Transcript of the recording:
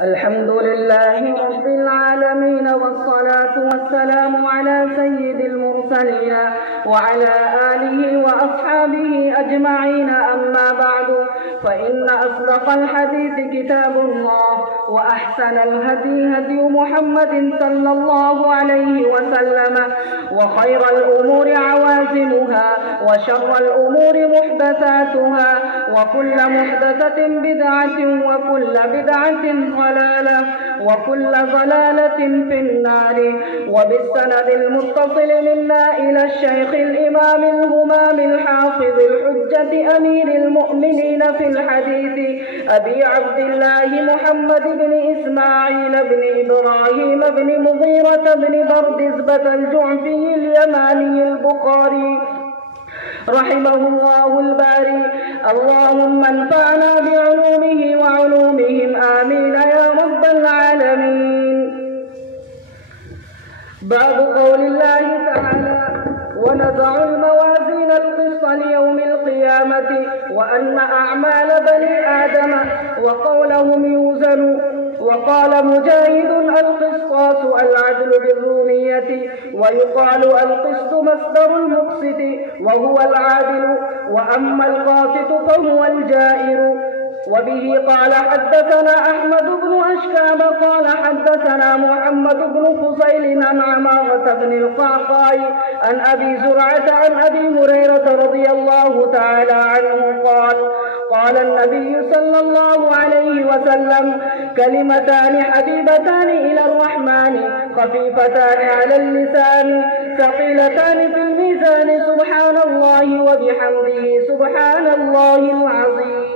الحمد لله رب العالمين، والصلاة والسلام على سيد المرسلين وعلى آله وأصحابه أجمعين. أما بعد، فإن أصدق الحديث كتاب الله، وأحسن الهدي هدي محمد صلى الله عليه وسلم، وخير الأمور عوازمها، وشر الأمور محدثاتها، وكل محدثة بدعة، وكل بدعة ضلالة، وكل ضلالة في النار. وبالسند المتصل منا إلى الشيخ الإمام الهمام الحافظ الحجة أمير المؤمنين في الحديث أبي عبد الله محمد بن إسماعيل بن إبراهيم بن مغيرة بن بردزبة الجعفي اليماني البخاري رحمه الله الباري. اللهم انفعنا بعلومه وعلومهم، آمين يا رب العالمين. باب قول الله تعالى: ونضع الموازين القسط ليوم القيامة وأن أعمال بني آدم وقولهم يوزن. وقال مجاهد: القسطاس العدل بالرومية، ويقال القسط مصدر المقسط وهو العادل، وأما القاسط فهو الجائر. وبه قال حدثنا أحمد بن أشكاب قال حدثنا محمد بن فصيل عن عمارة بن القعقاع عن أبي زرعة عن أبي هريرة رضي الله تعالى عنه قال: قال النبي صلى الله عليه وسلم: كلمتان حبيبتان إلى الرحمن خفيفتان على اللسان ثقيلتان في الميزان، سبحان الله وبحمده سبحان الله العظيم.